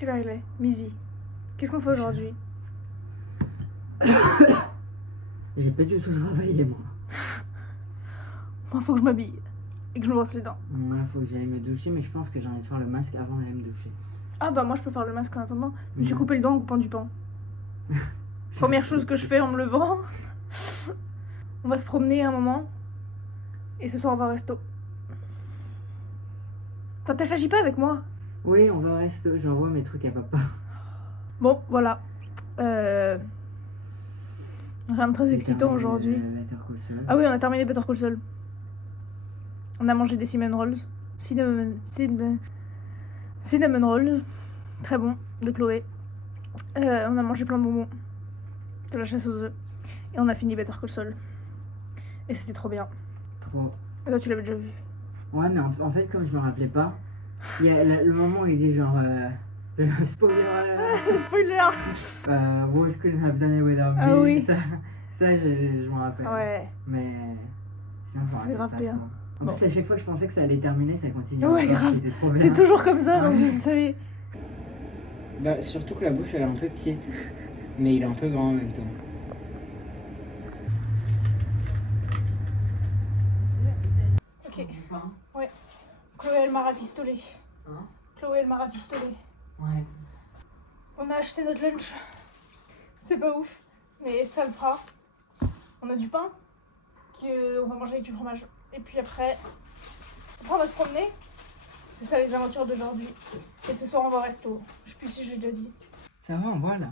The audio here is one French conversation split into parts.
Quelle heure il est? Midi. Qu'est-ce qu'on fait aujourd'hui? J'ai pas du tout travaillé, moi. Moi, faut que je m'habille et que je me brosse les dents. Moi, faut que j'aille me doucher, mais je pense que j'ai envie de faire le masque avant d'aller me doucher. Ah bah moi, je peux faire le masque en attendant. Je me suis Ouais. coupé le dent en coupant du pain. Première chose que je fais en me levant. On va se promener un moment. Et ce soir, on va au resto. T'interagis pas avec moi? Oui, on va au resto, j'envoie mes trucs à papa. Bon, voilà. Rien de très J'ai excitant terminé aujourd'hui. Better Call Saul. Ah oui, on a terminé Better Call Saul. On a mangé des cinnamon rolls. Cinnamon rolls. Très bon, de Chloé. On a mangé plein de bonbons. De la chasse aux œufs. Et on a fini Better Call Saul. Et c'était trop bien. Trop. Et toi, tu l'avais déjà vu. Ouais, mais en fait, comme je me rappelais pas, il y a le moment où il dit genre. Spoiler alert. Spoiler. Walt couldn't have done it without me. Ah oui. Ça je m'en rappelle. Ouais. Mais. Sinon, je m'en C'est rappelle grave pas bien. trop. En Bon. plus, à chaque fois que je pensais que ça allait terminer, ça continuait. Ouais, encore, grave. c'était trop bien. C'est toujours comme ça dans Ouais. cette série. Bah, surtout que la bouche elle est un peu petite, mais il est un peu grand en même temps. Ok. Chloé, elle m'a rafistolé. Hein? Chloé, elle m'a rafistolé. Ouais. On a acheté notre lunch. C'est pas ouf, mais ça le fera. On a du pain qu'on va manger avec du fromage. Et puis après on va se promener. C'est ça les aventures d'aujourd'hui. Et ce soir on va au resto. Je sais plus si je l'ai déjà dit. Ça va, on voit là.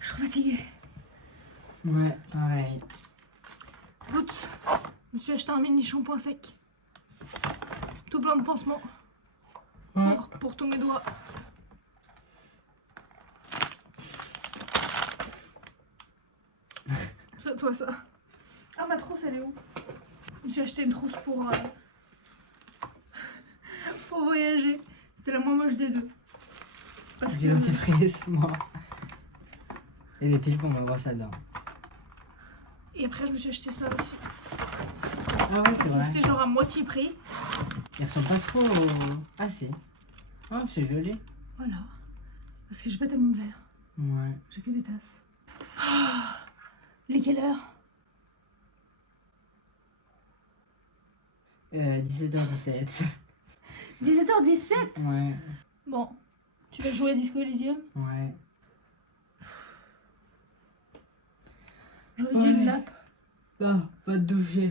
Je suis fatiguée. Ouais, pareil. Écoute, je me suis acheté un mini shampoing sec. Tout plein de pansements. Pour tous mes doigts. C'est à toi ça. Ah, ma trousse elle est où? Je me suis acheté une trousse pour voyager. C'était la moins moche des deux. Parce J'ai que dentifrice, moi. Et des piles pour me brosser à dents. et après je me suis acheté ça aussi. Ah ouais, c'est vrai. C'était genre à moitié prix. Ils ressemblent pas trop Ah si. Oh, c'est joli. Voilà. Parce que j'ai pas tellement de verre. Ouais. J'ai que des tasses. Il est quelle heure? 17h17. 17h17. Ouais. Bon, tu vas jouer à Disco Elysium? Ouais. J'ai envie d'une Ouais. nappe. Ah, pas de doucher.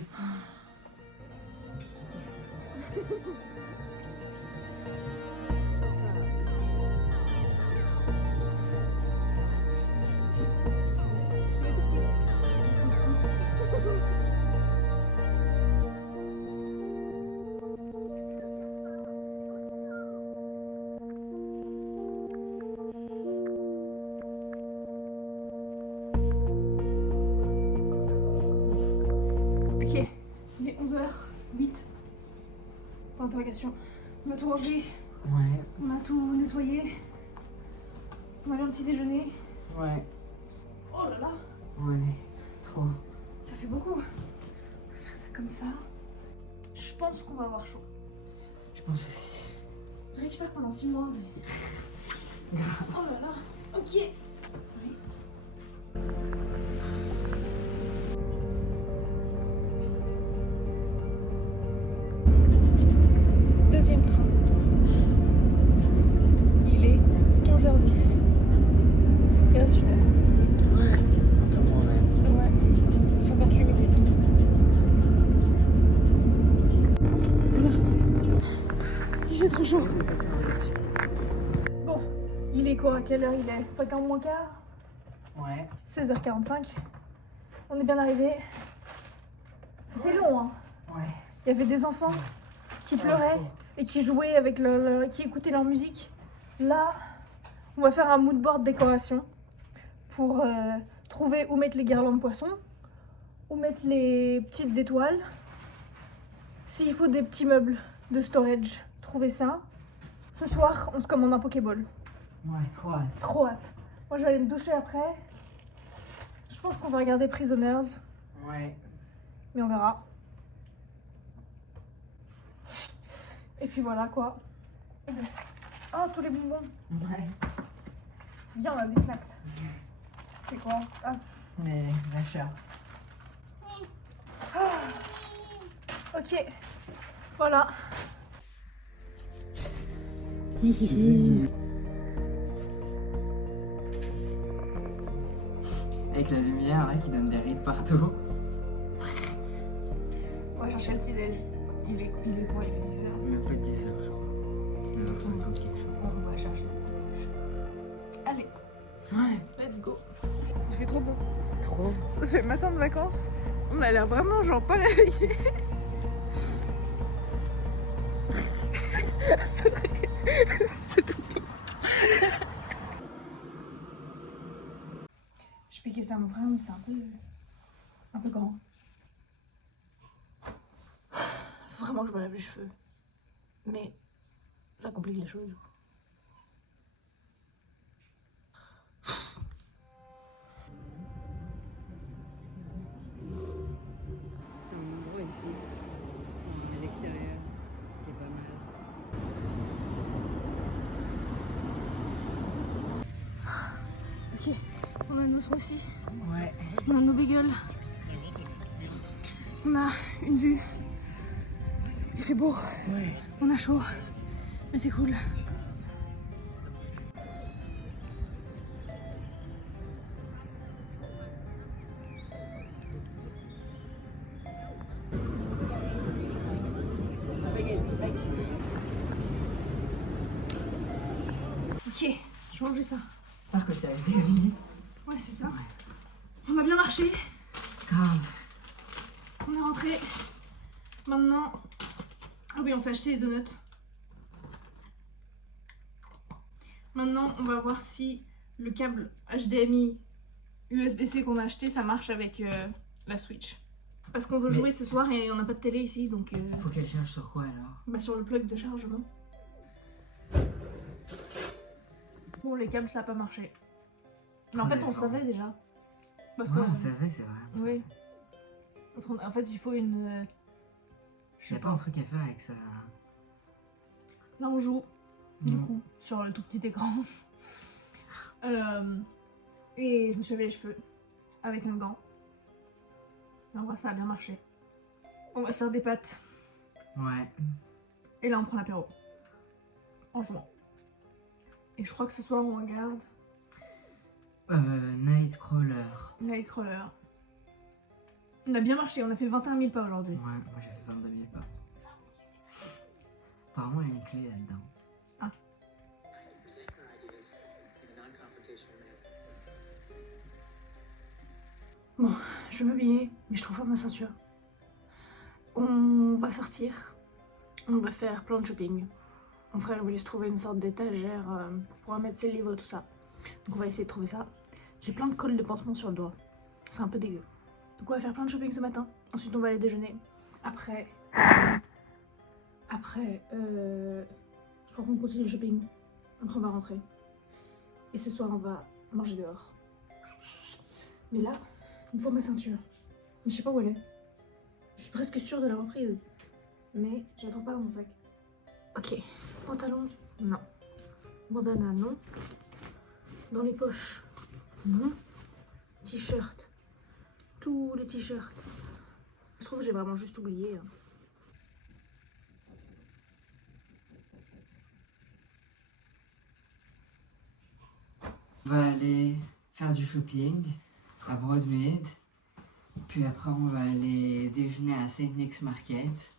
Ok, il est 11h08. Point d'interrogation. On a tout rangé, Ouais. on a tout nettoyé. On a eu un petit déjeuner. Ouais. Oh là là, Ouais. Trop. ça fait beaucoup. On va faire ça comme ça. Je pense qu'on va avoir chaud. Je pense aussi. Je récupère pendant 6 mois, mais. Oh là là, ok. Oui. Deuxième train. Il est 15h10. Il reste une heure. Ouais. Un peu moins même. Ouais, 58 minutes. Voilà. Il fait trop chaud. Bon, il est quoi? À quelle heure il est? 5h moins quart? Ouais. 16h45. On est bien arrivé. C'était long, hein. Ouais. Il y avait des enfants qui pleuraient et qui jouaient avec qui écoutaient leur musique. Là, on va faire un mood board décoration pour trouver où mettre les guirlandes poissons, où mettre les petites étoiles. S'il faut des petits meubles de storage, trouver ça. Ce soir, on se commande un Pokéball. Ouais, trop hâte. Trop hâte. Moi, je vais aller me doucher après. Je pense qu'on va regarder Prisoners, Ouais. mais on verra. Et puis voilà quoi. Oh, tous les bonbons. Ouais. C'est bien, on a des snacks. C'est quoi? Ah. Les achats. Ok. Voilà. Avec la lumière là qui donne des rides partout. On va chercher le petit déj. Il est quoi? Il est 10h. Même pas 10h je crois. 9h50 quelque chose. On va chercher le petit déj. Allez, Ouais. let's go. Il fait trop bon. Trop. Ça fait matin de vacances. On a l'air vraiment genre pas réveillés. C'est je piquais ça vraiment, c'est un peu grand. Faut vraiment que je me lave les cheveux. Mais ça complique les choses. C'est un endroit ici, à l'extérieur, ce qui est pas mal. Ok, on a nos smoothies, Ouais. on a nos bagels, on a une vue. Il fait beau, Ouais. on a chaud, mais c'est cool. Ok, je vais manger ça. J'espère que c'est HDMI. Ouais, c'est ça. Ouais. On a bien marché, Grave. on est rentré. Maintenant, ah oui, on s'est acheté des donuts. Maintenant, on va voir si le câble HDMI USB-C qu'on a acheté, ça marche avec la Switch. Parce qu'on veut jouer ce soir et on n'a pas de télé ici, donc Faut qu'elle charge sur quoi alors? bah sur le plug de chargement. Bon, les câbles, ça n'a pas marché. Mais en Ah, fait, on d'accord. savait déjà. Parce Ouais, qu'on- on savait, c'est vrai. Oui. Parce qu'en fait, il faut une... je Il sais y a pas un truc à faire avec ça. Là, on joue, du Mm. coup, sur le tout petit écran. Et je me suis lavé les cheveux avec un gant. Et en vrai, ça a bien marché. On va se faire des pâtes. Ouais. Et là, on prend l'apéro. En jouant. Et je crois que ce soir, on regarde Nightcrawler. Nightcrawler. On a bien marché, on a fait 21 000 pas aujourd'hui. Ouais, moi j'ai fait 22 000 pas. Apparemment, il y a une clé là-dedans. Bon, je vais m'habiller, mais je trouve pas ma ceinture. On va sortir. On va faire plein de shopping. Mon frère voulait se trouver une sorte d'étagère pour pouvoir mettre ses livres et tout ça. Donc on va essayer de trouver ça. J'ai plein de colle de pansement sur le doigt. C'est un peu dégueu. Donc on va faire plein de shopping ce matin. Ensuite on va aller déjeuner. Après, je crois qu'on continue le shopping. Après on va rentrer. Et ce soir on va manger dehors. Mais là, il me faut ma ceinture. Mais je sais pas où elle est. Je suis presque sûre de l'avoir prise. Mais j'attends pas dans mon sac. Ok. Pantalon, non. Bandana, non. Dans les poches, non. T-shirt. Tous les t-shirts. Je trouve que j'ai vraiment juste oublié. On va aller faire du shopping à Broadmead. Puis après, on va aller déjeuner à Saint Nick's Market.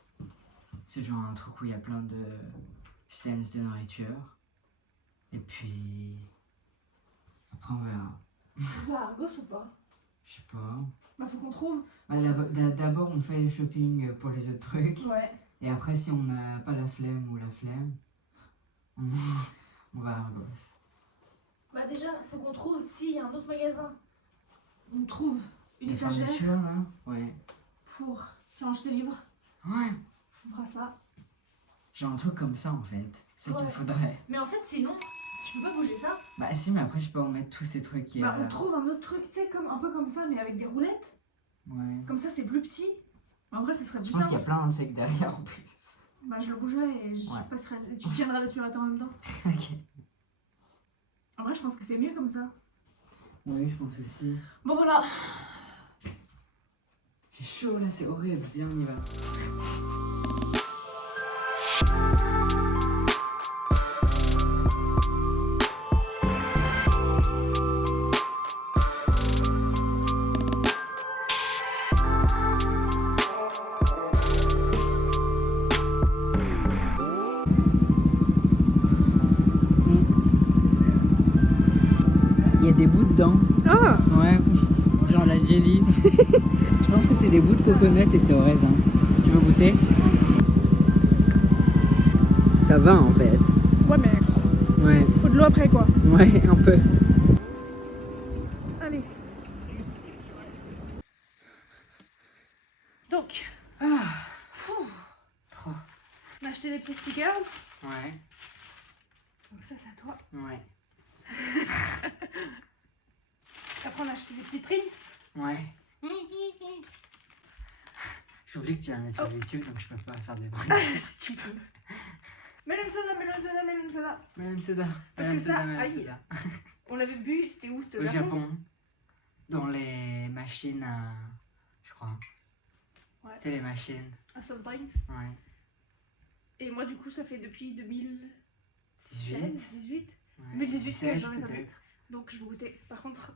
C'est genre un truc où il y a plein de stands de nourriture. Et puis. Après, on verra. On va à Argos ou pas? Je sais pas. Bah faut qu'on trouve. Ah, d'abord, on fait le shopping pour les autres trucs. Ouais. Et après, si on n'a pas la flemme ou la flemme, on va à Argos. Bah déjà, faut qu'on trouve s'il y a un autre magasin. On trouve une Des étagère fournitures, là? Ouais. pour qui range ses livres. Ouais. On fera ça. Genre un truc comme ça, en fait. C'est qu'il me Ouais. faudrait. Mais en fait, sinon, tu peux pas bouger ça. Bah si, mais après, je peux en mettre tous ces trucs qui... Bah on trouve un autre truc, tu sais, comme un peu comme ça, mais avec des roulettes. Ouais. Comme ça, c'est plus petit. En vrai, ce serait plus Je pense qu'il y simple. a plein d'insectes derrière, en plus. Bah, je le bougerai et passerai. Et tu tiendras l'aspirateur en même temps. Ok. En vrai, je pense que c'est mieux comme ça. Oui, je pense aussi. Bon, voilà. J'ai chaud là, c'est horrible. Viens, on y va. Il y a des bouts dedans. Ah. Ouais, genre la jelly. Je pense que c'est des bouts de coconut et c'est au raisin. Tu veux goûter? Ça va en fait. Ouais, mais Ouais, faut de l'eau après quoi. ouais, un peu. Allez. Donc, Ah, trop. on a acheté des petits stickers. Ouais, Donc ça, c'est à toi. ouais, Après, on a acheté des petits prints. ouais. J'oublie que tu vas mettre sur YouTube donc je peux pas faire des bruits. Si tu peux. Melon soda, melon soda, melon soda. Madame Soda. Parce Madame que ça, Soda, Madame aïe. Soda. On l'avait bu, c'était où? C'était Au Japon. Dans les machines à. Je crois. Ouais. C'est les machines. À soft drinks. Ouais. Et moi, du coup, ça fait depuis 2016, 18. 18. Ouais. 2018 que 17 j'en ai pas bu. peut-être. Donc, je vais goûter. Par contre,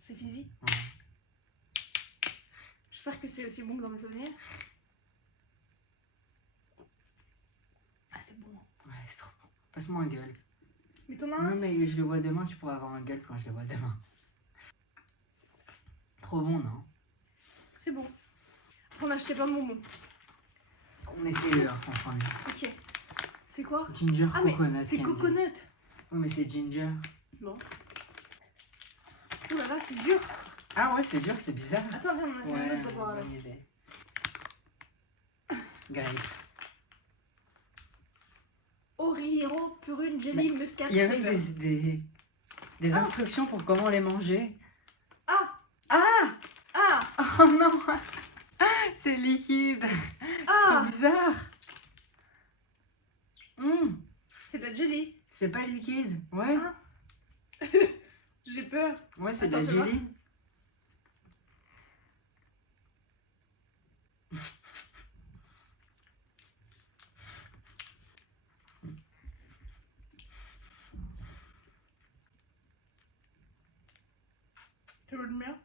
c'est physique. Ouais. J'espère que c'est aussi bon que dans mes souvenirs. Ah, c'est bon. Ouais, c'est trop bon. Passe-moi un gueule. Mais t'en as un? Non, mais je le vois demain, tu pourras avoir un gueule quand je le vois demain. Trop bon, non? C'est bon. On a acheté plein de bonbons. On essaie en premier. Ok. C'est quoi? Ginger Ah, mais coconut. c'est candy. coconut. Oui, mais c'est ginger. Bon. Oh là là, c'est dur. Ah ouais, c'est dur, c'est bizarre. Attends, viens, on a essayé Ouais, un autre d'abord avec. bonne idée. Grape. Orihiro, prune, jelly, muscat, Il y a même flavor. des instructions pour comment les manger. Ah! Ah! Ah! Oh non! C'est liquide! Ah! C'est bizarre! C'est de la jelly. C'est pas liquide. Ouais. Ah. J'ai peur. Ouais, c'est de Attends, la fais voir. jelly. Tu veux le mien?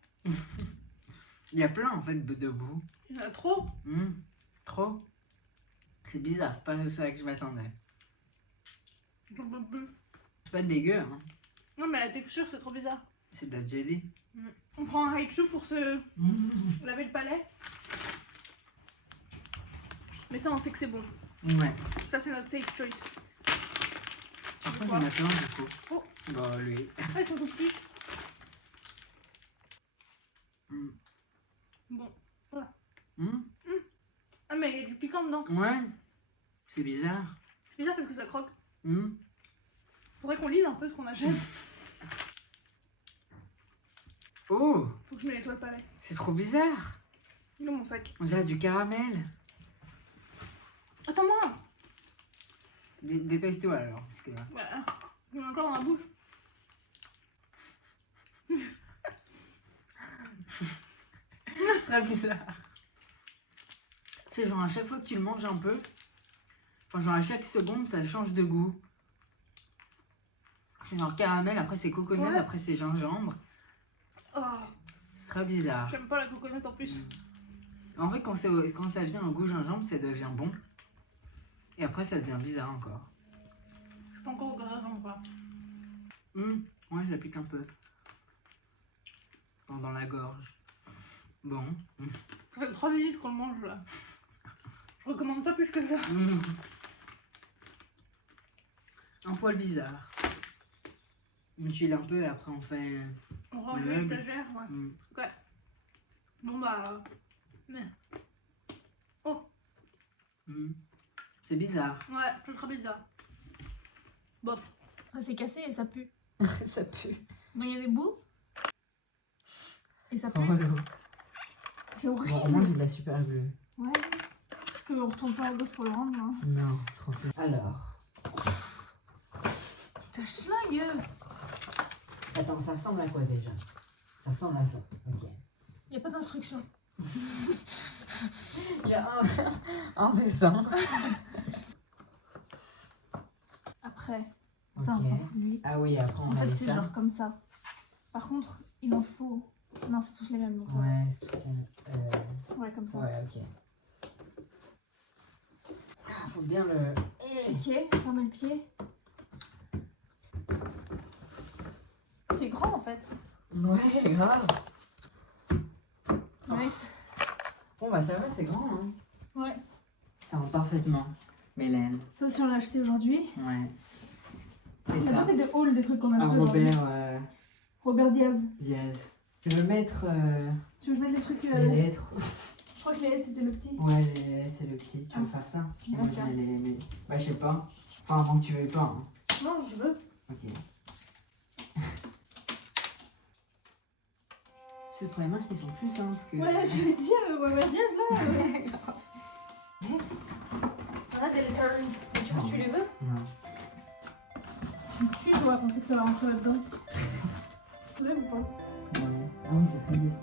Il y a plein en fait de boue. Il y en a trop. Trop. C'est bizarre, c'est pas ça que je m'attendais. C'est pas dégueu, hein. Non, mais la texture, c'est trop bizarre. C'est de la jelly. On prend un Raichu pour se laver le palais. Mais ça, on sait que c'est bon. Ouais. Ça, c'est notre safe choice. Après, il y en a plein du coup. Oh. Bon, lui. Ah, ils sont tout petits. Bon, voilà. Ah, mais il y a du piquant dedans. Ouais. C'est bizarre. C'est bizarre parce que ça croque. Hmm. Faudrait qu'on lise un peu ce qu'on achète. Oh, Faut que je me nettoie le palais. c'est trop bizarre. Il est où mon sac? On dirait du caramel. Attends-moi. Dépêche-toi alors. Parce que... Voilà. Il y en a encore dans la bouche. C'est très bizarre. C'est genre à chaque fois que tu le manges un peu, enfin genre à chaque seconde ça change de goût. C'est genre caramel, après c'est coconut, Ouais. après c'est gingembre. Oh, C'est très bizarre. j'aime pas la coconut en plus. En fait quand ça vient au goût gingembre ça devient bon. Et après ça devient bizarre encore. Je suis pas encore au gingembre là. Ouais, ça pique un peu. Dans la gorge. Bon. Ça fait 3 minutes qu'on le mange là. Je recommande pas plus que ça. Un poil bizarre. On chill un peu et après on fait... On range Ouais. l'étagère, ouais. Ouais. Bon bah... Mais... Oh, C'est bizarre. ouais, c'est très bizarre. Bof. Ça s'est cassé et ça pue. Ça pue. Donc il y a des bouts. Et ça pue. Oh, C'est horrible. vraiment j'ai de la super glue. Ouais. qu'on retourne pas à gosse pour le rendre. Hein. Non, trop fait. Alors. T'as schlingue. Attends, ça ressemble à quoi déjà? Ça ressemble à ça. Ok. Y a pas d'instruction. Il y a un dessin. Après, ça on Ok. s'en fout de lui. Ah oui, après on En a fait, les c'est ça. genre comme ça. Par contre, il en faut. Non, c'est tous les mêmes donc ça. Ouais, c'est tout ça. Ouais, comme ça. Ouais, ok. Ah, faut bien le. Ok, ferme le pied. C'est grand en fait. Ouais, grave. Nice. Bon, bah ça va, c'est grand, hein. Ouais. Ça rentre parfaitement. Mélène. Ça aussi, on l'a acheté aujourd'hui. Ouais. On C'est a pas ça. fait de haul des trucs qu'on a Ah, acheté aujourd'hui. Robert Robert Diaz. Diaz. Je veux mettre Tu veux que je mette les trucs. les lettres. Je crois que les lettres c'était le petit. Ouais, les lettres, c'est le petit. Tu veux faire ça? Ouais, Moi, je tiens. mets les. Bah, je sais pas. Enfin, avant que tu veuilles pas. Hein. Non, je veux. Ok. Ceux pour les marques, ils sont plus simples que. Ouais, je vais dire, Robert Diaz là. On a des letters. Tu les veux? Non. Tu me tues, toi, à penser que ça va rentrer là-dedans. Tu veux ou pas? Ouais. Ah oui, c'est très lustre.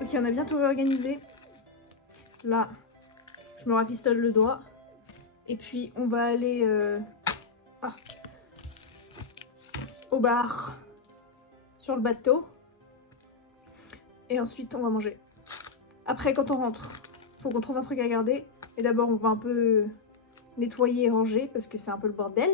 Ok, on a bientôt réorganisé. Là, je me rafistole le doigt. Et puis, on va aller au bar sur le bateau. Et ensuite, on va manger. Après, quand on rentre, faut qu'on trouve un truc à garder. Et d'abord, on va un peu nettoyer et ranger parce que c'est un peu le bordel.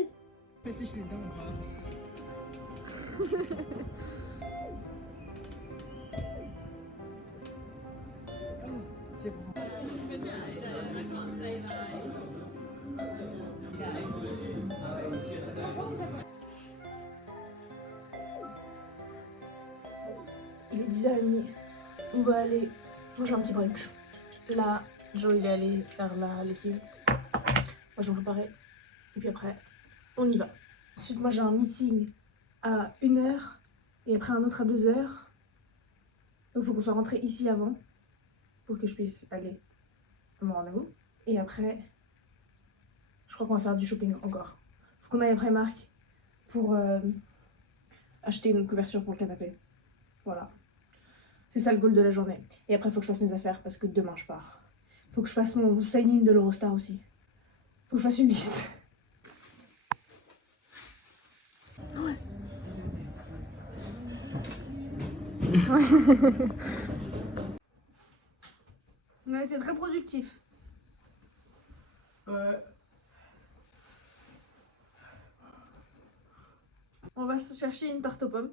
Il est 10h30. On va aller manger un petit brunch. Là, Joe il est allé faire la lessive. Moi je vais me préparer. Et puis après, on y va. Ensuite, moi j'ai un meeting à 1h et après un autre à 2h. Donc il faut qu'on soit rentré ici avant pour que je puisse aller à mon rendez-vous. Et après, je crois qu'on va faire du shopping encore. Faut qu'on aille après Marc pour acheter une couverture pour le canapé. Voilà. C'est ça le goal de la journée. Et après, il faut que je fasse mes affaires parce que demain je pars. Faut que je fasse mon sign-in de l'Eurostar aussi. Faut que je fasse une liste. Ouais. On a été très productifs. Ouais. On va se chercher une tarte aux pommes.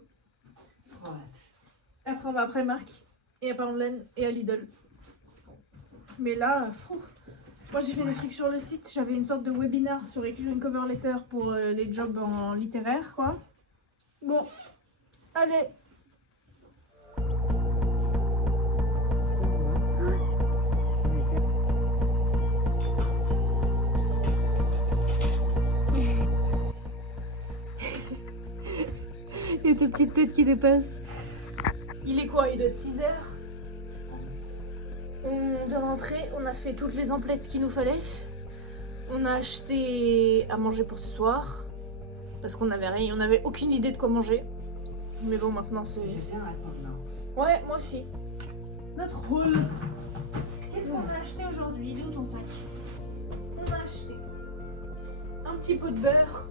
Trop hâte. Après, on va après Marc et à Poundland et à Lidl. Mais là, moi j'ai fait des trucs sur le site. J'avais une sorte de webinar sur écrire une cover letter pour les jobs en littéraire, quoi. Bon, allez. Il y a tes petites têtes qui dépassent. Il est quoi? Il doit être 6h. On vient de rentrer, on a fait toutes les emplettes qu'il nous fallait. On a acheté à manger pour ce soir. Parce qu'on avait rien, on avait aucune idée de quoi manger. Mais bon, maintenant c'est... J'ai bien hâte maintenant. Ouais, moi aussi. Notre roule. Qu'est-ce qu'on a acheté aujourd'hui? Il est où ton sac? On a acheté un petit pot de beurre.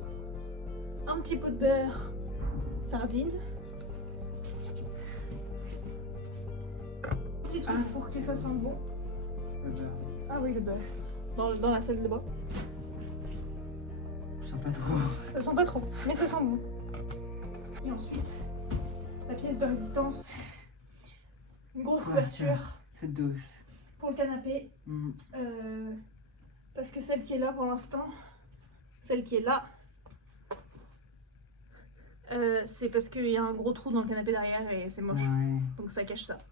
Un petit pot de beurre. Sardines. Petit truc pour que ça sente bon. Le beurre. Ah oui, le beurre. Dans la salle de bain. Je sens pas trop. Ça sent pas trop, mais ça sent bon. Et ensuite, la pièce de résistance. Une grosse couverture Toute douce. pour le canapé. Mm. Parce que celle qui est là pour l'instant, celle qui est là, c'est parce qu'il y a un gros trou dans le canapé derrière et c'est moche. Ouais. Donc ça cache ça.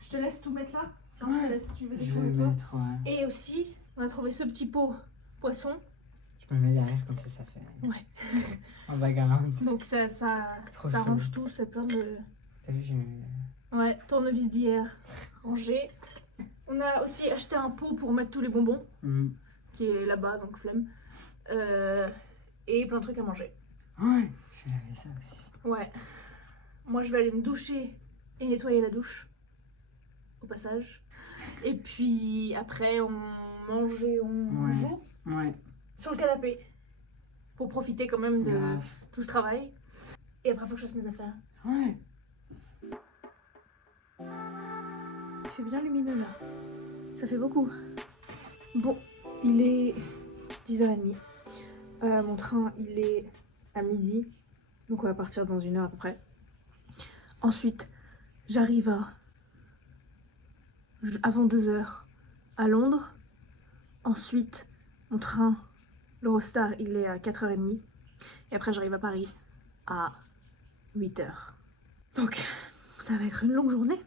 Je te laisse tout mettre là. Enfin, je te laisse, tu veux Je découvrir vais toi. mettre, ouais. Et aussi, on a trouvé ce petit pot poisson. Je me mets derrière comme ça fait. Ouais. En bagarre. Donc ça Trop range chaud. tout, c'est plein de... T'as vu, j'ai mis. Ouais, tournevis d'hier, rangé. On a aussi acheté un pot pour mettre tous les bonbons, qui est là-bas, donc flemme. Et plein de trucs à manger. Ouais, je vais laver ça aussi. Ouais. Moi, je vais aller me doucher et nettoyer la douche, au passage. Et puis après, on mange et on Ouais. joue Ouais, sur le canapé. Pour profiter quand même de grave. tout ce travail. Et après, il faut que je fasse mes affaires. Ouais. Il fait bien lumineux là. Ça fait beaucoup. Bon, il est 10h30. Mon train, il est à midi. Donc on va partir dans 1 heure à peu près. Ensuite, j'arrive avant 2h à Londres. Ensuite, mon train, l'Eurostar, il est à 4h30. Et après, j'arrive à Paris à 8h. Donc, ça va être une longue journée.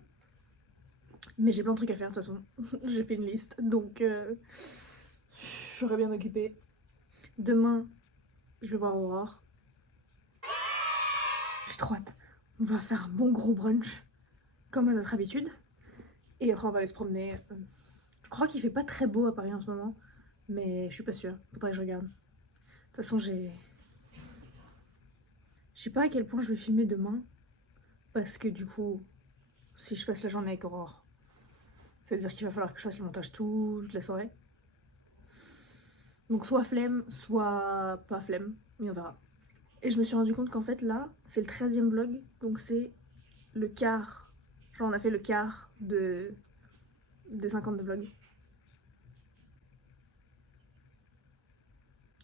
Mais j'ai plein de trucs à faire de toute façon. J'ai fait une liste. Donc, je serai bien occupée. Demain, je vais voir Aurore. J'ai trop hâte. On va faire un bon gros brunch, comme à notre habitude. Et après, on va aller se promener. Je crois qu'il fait pas très beau à Paris en ce moment. Mais je suis pas sûre. Faudrait que je regarde. De toute façon, je sais pas à quel point je vais filmer demain. Parce que du coup, si je passe la journée avec Aurore, c'est-à-dire qu'il va falloir que je fasse le montage toute la soirée. Donc soit flemme, soit pas flemme, mais on verra. Et je me suis rendu compte qu'en fait là, c'est le 13e vlog, donc c'est le quart. Genre on a fait le quart des 50 de vlog.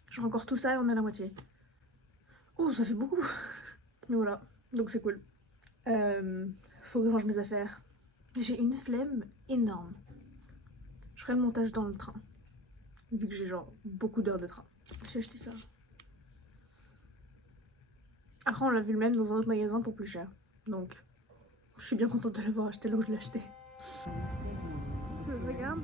Genre encore tout ça et on est à la moitié. Oh, ça fait beaucoup. Mais voilà, donc c'est cool. Faut que je range mes affaires. J'ai une flemme énorme. Je ferai le montage dans le train. Vu que j'ai genre beaucoup d'heures de train. J'ai acheté ça. Après on l'a vu le même dans un autre magasin pour plus cher. Donc je suis bien contente de l'avoir acheté là où je l'ai acheté. Tu veux que je regarde ?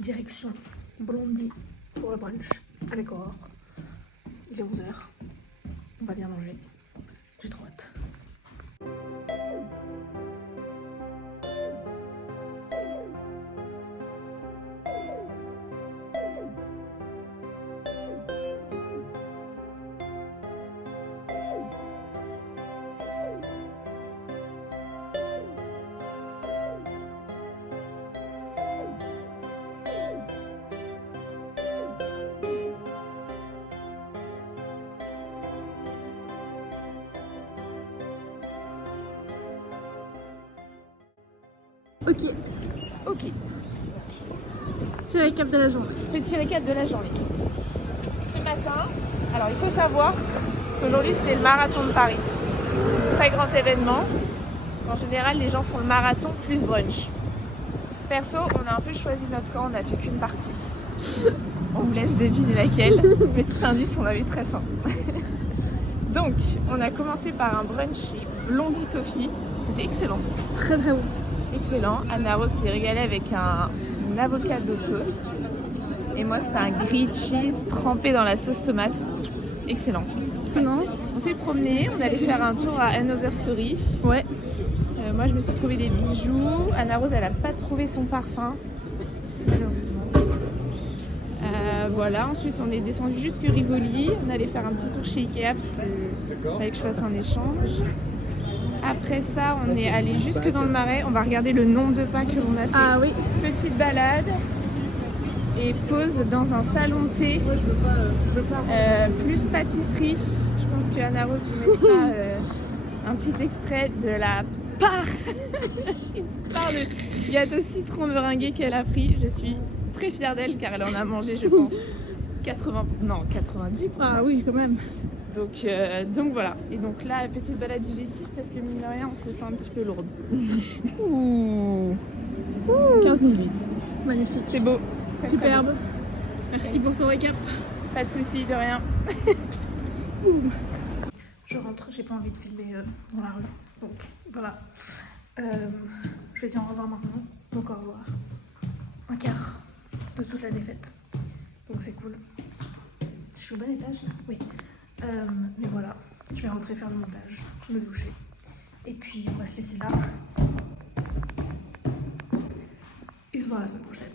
Direction Blondie pour le brunch avec Aurore. Il est 11h. On va bien manger. J'ai trop hâte. Ok. Petit récap de la journée. Petit récap de la journée. Ce matin, alors il faut savoir qu'aujourd'hui c'était le marathon de Paris. Très grand événement. En général, les gens font le marathon plus brunch. Perso, on a un peu choisi notre camp, on n'a fait qu'une partie. On vous laisse deviner laquelle. Petit indice, on avait très faim. Donc, on a commencé par un brunch chez Blondie Coffee. C'était excellent. Très très bon. Excellent. Anna Rose s'est régalée avec un avocado toast. Et moi, c'était un grilled cheese trempé dans la sauce tomate. Excellent. Non. On s'est promené, on allait faire un tour à Another Story. Ouais. Moi je me suis trouvé des bijoux. Anna Rose elle a pas trouvé son parfum, malheureusement. Voilà, ensuite on est descendu jusque Rivoli. On allait faire un petit tour chez Ikea parce qu'il fallait que je fasse un échange. Après ça, on est allé jusque dans le Marais. On va regarder le nombre de pas que l'on a fait. Ah oui. Petite balade et pause dans un salon de thé. Plus pâtisserie. Je pense que Anna Rose vous mettra un petit extrait de la part de gâteau citron meringué qu'elle a pris. Je suis très fière d'elle car elle en a mangé, je pense, 90%. Ah oui, quand même. Donc voilà. Et donc là, petite balade digestive parce que mine de rien, on se sent un petit peu lourde. Ouh. 15 minutes. Magnifique. C'est beau. Très, très Superbe. beau. Merci pour ton récap. Pas de soucis, de rien. Je rentre, j'ai pas envie de filmer dans la rue. Donc voilà. Je vais dire au revoir maintenant. Donc au revoir. Un quart de toute la défaite. Donc c'est cool. Je suis au bon étage là. Oui. Mais voilà. Je vais rentrer faire le montage, me doucher. Et puis on va se laisser là. Et se voir la semaine prochaine.